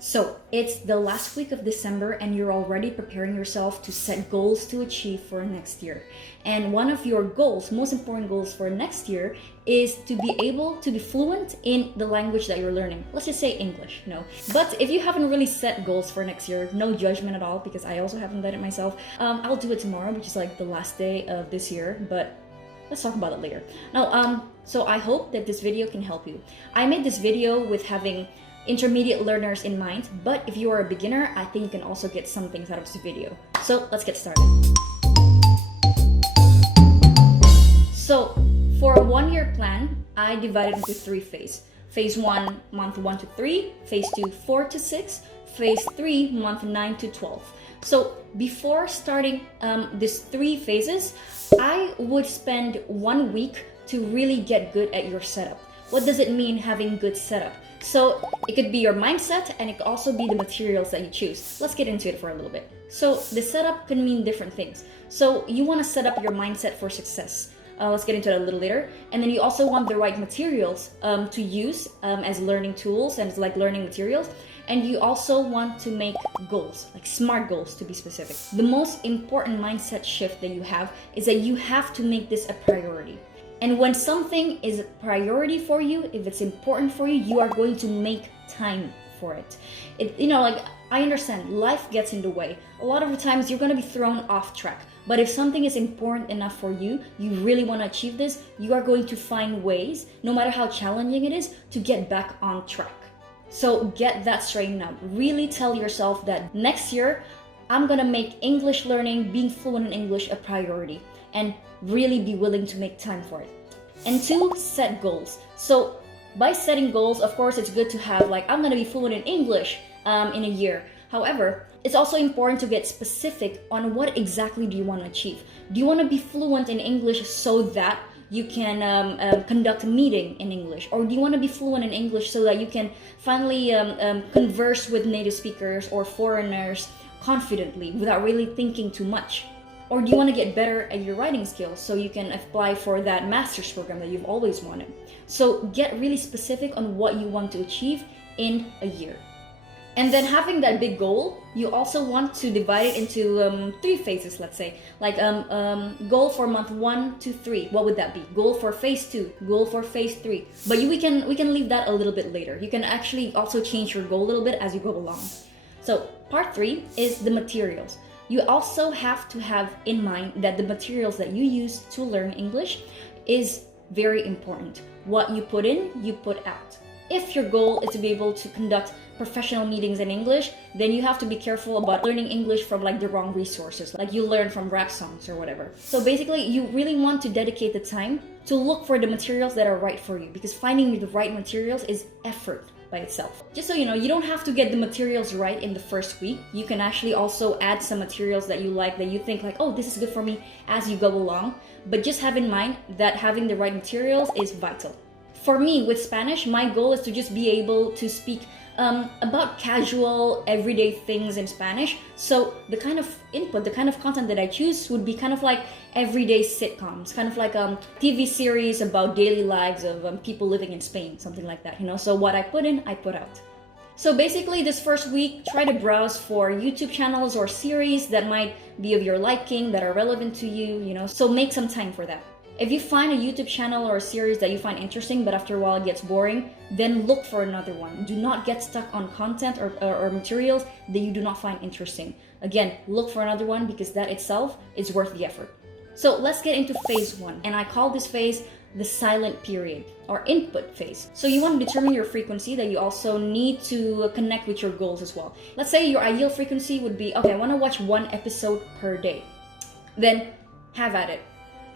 So it's the last week of December and you're already preparing yourself to set goals to achieve for next year. And one of your goals, most important goals for next year, is to be able to be fluent in the language that you're learning. Let's just say English, no. But if you haven't really set goals for next year, no judgment at all, because I also haven't done it myself. I'll do it tomorrow, which is like the last day of this year, but let's talk about it later. Now, so I hope that this video can help you. I made this video with having intermediate learners in mind, but if you are a beginner, I think you can also get some things out of this video. So let's get started. So for a 1-year plan, I divided into 3 phases. Phase 1, month 1 to 3, phase 2, 4 to 6, phase 3, month 9 to 12. So before starting these 3 phases, I would spend 1 week to really get good at your setup. What does it mean having good setup? So it could be your mindset and it could also be the materials that you choose. Let's get into it for a little bit. So the setup can mean different things. So you want to set up your mindset for success. Let's get into it a little later. And then you also want the right materials to use as learning tools and as like learning materials. And you also want to make goals, like SMART goals to be specific. The most important mindset shift that you have is that you have to make this a priority. And when something is a priority for you, if it's important for you, you are going to make time for it. Like I understand life gets in the way. A lot of the times you're going to be thrown off track. But if something is important enough for you, you really want to achieve this, you are going to find ways, no matter how challenging it is, to get back on track. So get that straightened out. Really tell yourself that next year, I'm going to make English learning, being fluent in English, a priority. And really be willing to make time for it. And 2, set goals. So by setting goals, of course, it's good to have like, I'm going to be fluent in English in a year. However, it's also important to get specific on what exactly do you want to achieve. Do you want to be fluent in English so that you can conduct a meeting in English? Or do you want to be fluent in English so that you can finally converse with native speakers or foreigners confidently without really thinking too much? Or do you want to get better at your writing skills so you can apply for that master's program that you've always wanted? So get really specific on what you want to achieve in a year. And then having that big goal, you also want to divide it into 3 phases, let's say. Like goal for month 1 to 3, what would that be? Goal for phase 2, goal for phase 3. But we can leave that a little bit later. You can actually also change your goal a little bit as you go along. So part 3 is the materials. You also have to have in mind that the materials that you use to learn English is very important. What you put in, you put out. If your goal is to be able to conduct professional meetings in English, then you have to be careful about learning English from like the wrong resources, like you learn from rap songs or whatever. So basically, you really want to dedicate the time to look for the materials that are right for you, because finding the right materials is effort by itself. Just so you know, you don't have to get the materials right in the first week. You can actually also add some materials that you like, that you think like, oh, this is good for me as you go along. But just have in mind that having the right materials is vital. For me, with Spanish, my goal is to just be able to speak about casual, everyday things in Spanish. So the kind of input, the kind of content that I choose would be kind of like everyday sitcoms, kind of like TV series about daily lives of people living in Spain, something like that, So what I put in, I put out. So basically this first week, try to browse for YouTube channels or series that might be of your liking, that are relevant to you, So make some time for that. If you find a YouTube channel or a series that you find interesting, but after a while it gets boring, then look for another one. Do not get stuck on content or materials that you do not find interesting. Again, look for another one, because that itself is worth the effort. So let's get into phase 1. And I call this phase the silent period, or input phase. So you want to determine your frequency, that you also need to connect with your goals as well. Let's say your ideal frequency would be, okay, I want to watch 1 episode per day. Then have at it.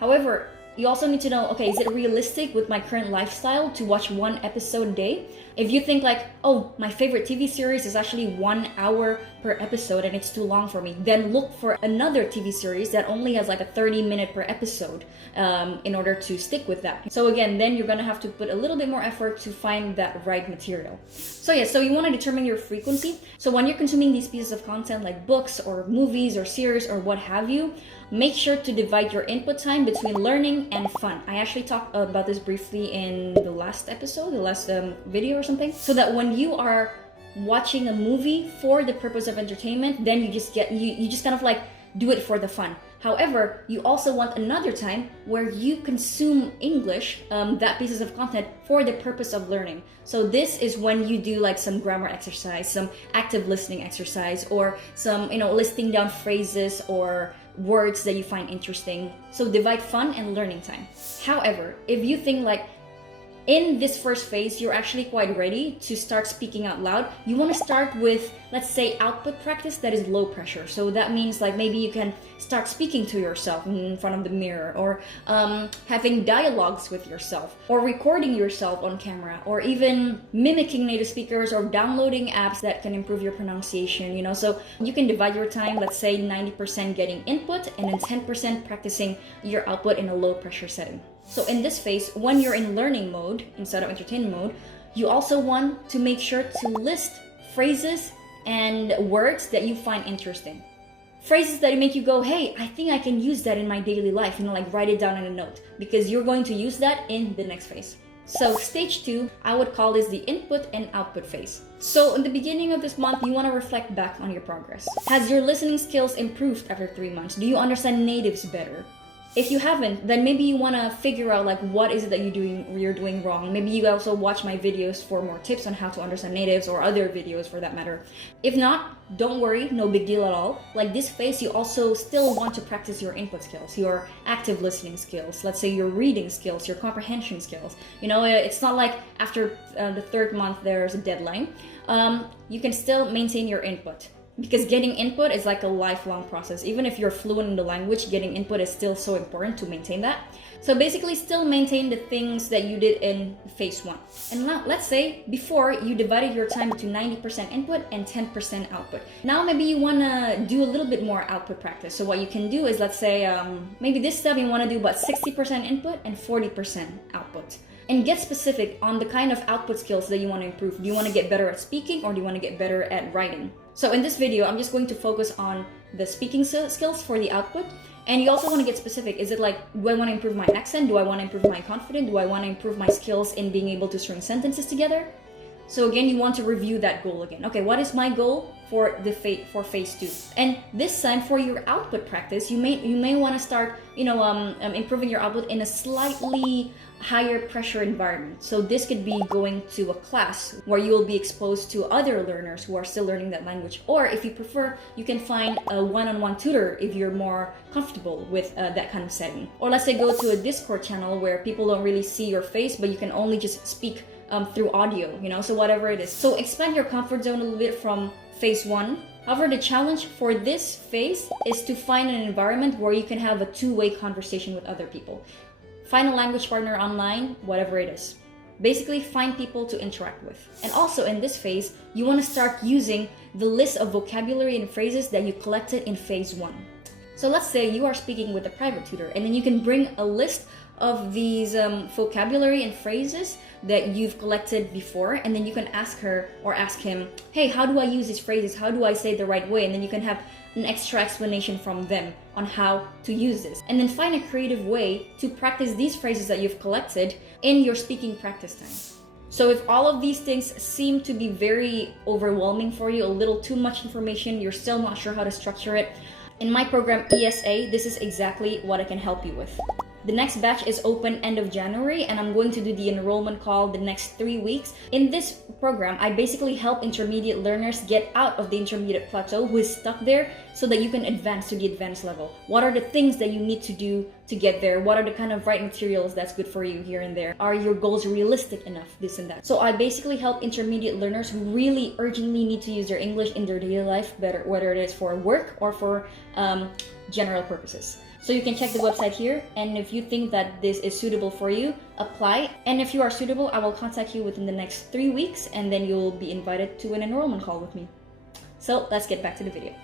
However, you also need to know, okay, is it realistic with my current lifestyle to watch 1 episode a day? If you think like, oh, my favorite TV series is actually 1 hour per episode and it's too long for me, then look for another TV series that only has like a 30-minute per episode in order to stick with that. So again, then you're gonna have to put a little bit more effort to find that right material. So yeah, so you wanna determine your frequency. So when you're consuming these pieces of content like books or movies or series or what have you, make sure to divide your input time between learning and fun. I actually talked about this briefly in the last episode, the last video or something. So that when you are watching a movie for the purpose of entertainment, then you just kind of like do it for the fun. However, you also want another time where you consume English, that pieces of content, for the purpose of learning. So this is when you do like some grammar exercise, some active listening exercise, or some, listing down phrases or words that you find interesting. So divide fun and learning time. However, if you think like in this first phase, you're actually quite ready to start speaking out loud, you want to start with, let's say, output practice that is low pressure. So that means like maybe you can start speaking to yourself in front of the mirror, or having dialogues with yourself, or recording yourself on camera, or even mimicking native speakers, or downloading apps that can improve your pronunciation, So you can divide your time, let's say 90% getting input and then 10% practicing your output in a low pressure setting. So in this phase, when you're in learning mode instead of entertainment mode, you also want to make sure to list phrases and words that you find interesting. Phrases that make you go, hey, I think I can use that in my daily life, like write it down in a note, because you're going to use that in the next phase. So stage 2, I would call this the input and output phase. So in the beginning of this month, you want to reflect back on your progress. Has your listening skills improved after 3 months? Do you understand natives better? If you haven't, then maybe you want to figure out like what is it that you're doing wrong. Maybe you also watch my videos for more tips on how to understand natives, or other videos for that matter. If not, don't worry, no big deal at all. Like this phase, you also still want to practice your input skills, your active listening skills, let's say your reading skills, your comprehension skills. It's not like after the 3rd month there's a deadline. You can still maintain your input, because getting input is like a lifelong process. Even if you're fluent in the language, getting input is still so important to maintain that. So basically still maintain the things that you did in phase 1. And now let's say before you divided your time to 90% input and 10% output. Now maybe you want to do a little bit more output practice. So what you can do is, let's say maybe this step you want to do about 60% input and 40% output. And get specific on the kind of output skills that you want to improve. Do you want to get better at speaking, or do you want to get better at writing? So in this video, I'm just going to focus on the speaking skills for the output. And you also want to get specific. Is it like, do I want to improve my accent? Do I want to improve my confidence? Do I want to improve my skills in being able to string sentences together? So again, you want to review that goal again. Okay, what is my goal for phase 2? And this time for your output practice, you may want to start, improving your output in a slightly higher pressure environment. So this could be going to a class where you will be exposed to other learners who are still learning that language. Or if you prefer, you can find a one-on-one tutor if you're more comfortable with that kind of setting. Or let's say go to a Discord channel where people don't really see your face, but you can only just speak through audio, so whatever it is. So expand your comfort zone a little bit from phase 1. However, the challenge for this phase is to find an environment where you can have a two-way conversation with other people. Find a language partner online, whatever it is. Basically, find people to interact with. And also in this phase, you want to start using the list of vocabulary and phrases that you collected in phase 1. So let's say you are speaking with a private tutor, and then you can bring a list of these vocabulary and phrases that you've collected before, and then you can ask her or ask him, hey, how do I use these phrases? How do I say it the right way? And then you can have an extra explanation from them on how to use this. And then find a creative way to practice these phrases that you've collected in your speaking practice time. So if all of these things seem to be very overwhelming for you, a little too much information, you're still not sure how to structure it, in my program ESA, this is exactly what I can help you with. The next batch is open end of January, and I'm going to do the enrollment call the next 3 weeks. In this program, I basically help intermediate learners get out of the intermediate plateau who is stuck there, so that you can advance to the advanced level. What are the things that you need to do to get there? What are the kind of right materials that's good for you here and there? Are your goals realistic enough? This and that. So I basically help intermediate learners who really urgently need to use their English in their daily life better, whether it is for work or for general purposes. So you can check the website here, and if you think that this is suitable for you, apply. And if you are suitable, I will contact you within the next 3 weeks, and then you'll be invited to an enrollment call with me. So let's get back to the video.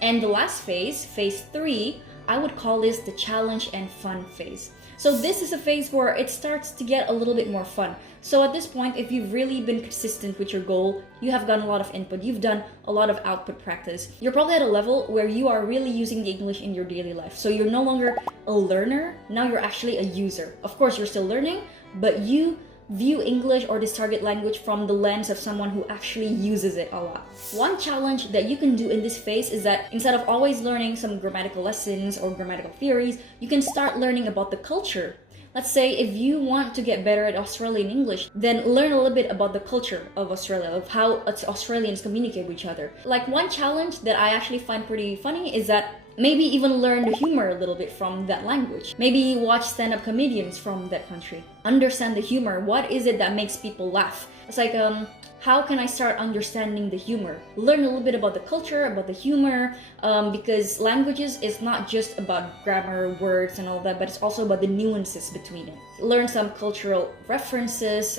And the last phase, phase 3, I would call this the challenge and fun phase. So this is a phase where it starts to get a little bit more fun. So at this point, if you've really been consistent with your goal, you have gotten a lot of input, you've done a lot of output practice, you're probably at a level where you are really using the English in your daily life. So you're no longer a learner, now you're actually a user. Of course, you're still learning, but you view English or this target language from the lens of someone who actually uses it a lot. One challenge that you can do in this phase is that instead of always learning some grammatical lessons or grammatical theories, you can start learning about the culture. Let's say if you want to get better at Australian English, then learn a little bit about the culture of Australia, of how Australians communicate with each other. Like one challenge that I actually find pretty funny is that maybe even learn the humor a little bit from that language. Maybe watch stand-up comedians from that country. Understand the humor. What is it that makes people laugh? It's like, how can I start understanding the humor? Learn a little bit about the culture, about the humor, because languages is not just about grammar, words, and all that, but it's also about the nuances between it. Learn some cultural references,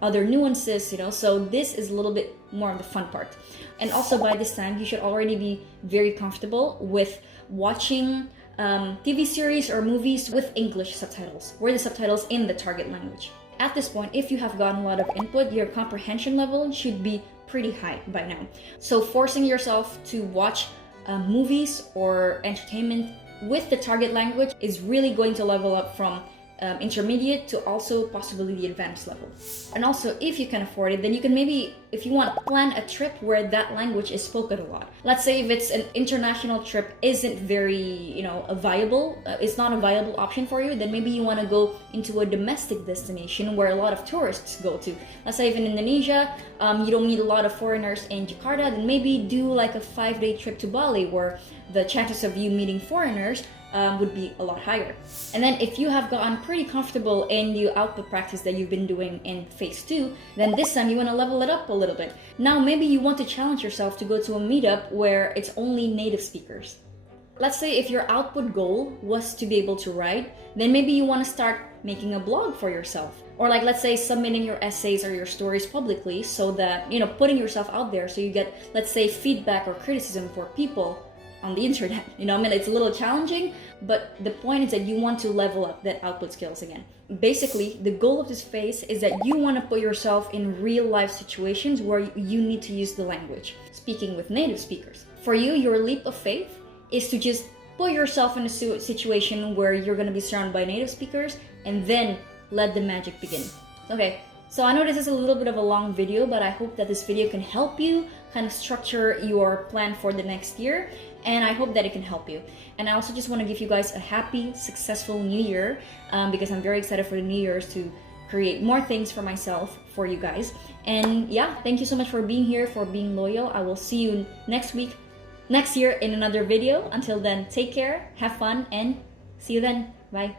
other nuances, so this is a little bit more of the fun part. And also by this time, you should already be very comfortable with watching TV series or movies with English subtitles, where the subtitles in the target language. At this point, if you have gotten a lot of input, your comprehension level should be pretty high by now. So forcing yourself to watch movies or entertainment with the target language is really going to level up from intermediate to also possibly the advanced level. And also, if you can afford it, then you can maybe, if you want, plan a trip where that language is spoken a lot. Let's say if it's an international trip isn't very, viable, it's not a viable option for you, then maybe you want to go into a domestic destination where a lot of tourists go to. Let's say if in Indonesia, you don't meet a lot of foreigners in Jakarta, then maybe do like a 5-day trip to Bali where the chances of you meeting foreigners would be a lot higher. And then if you have gotten pretty comfortable in the output practice that you've been doing in phase 2, then this time you want to level it up a little bit. Now maybe you want to challenge yourself to go to a meetup where it's only native speakers. Let's say if your output goal was to be able to write, then maybe you want to start making a blog for yourself. Or like, let's say, submitting your essays or your stories publicly so that, putting yourself out there so you get, let's say, feedback or criticism for people on the internet. It's a little challenging, but the point is that you want to level up that output skills again. Basically, the goal of this phase is that you want to put yourself in real life situations where you need to use the language, speaking with native speakers. For you, your leap of faith is to just put yourself in a situation where you're going to be surrounded by native speakers and then let the magic begin. Okay. So I know this is a little bit of a long video, but I hope that this video can help you kind of structure your plan for the next year, and I hope that it can help you. And I also just want to give you guys a happy, successful new year, because I'm very excited for the New Year's to create more things for myself, for you guys. And yeah, thank you so much for being here, for being loyal. I will see you next year in another video. Until then, take care, have fun, and see you then. Bye.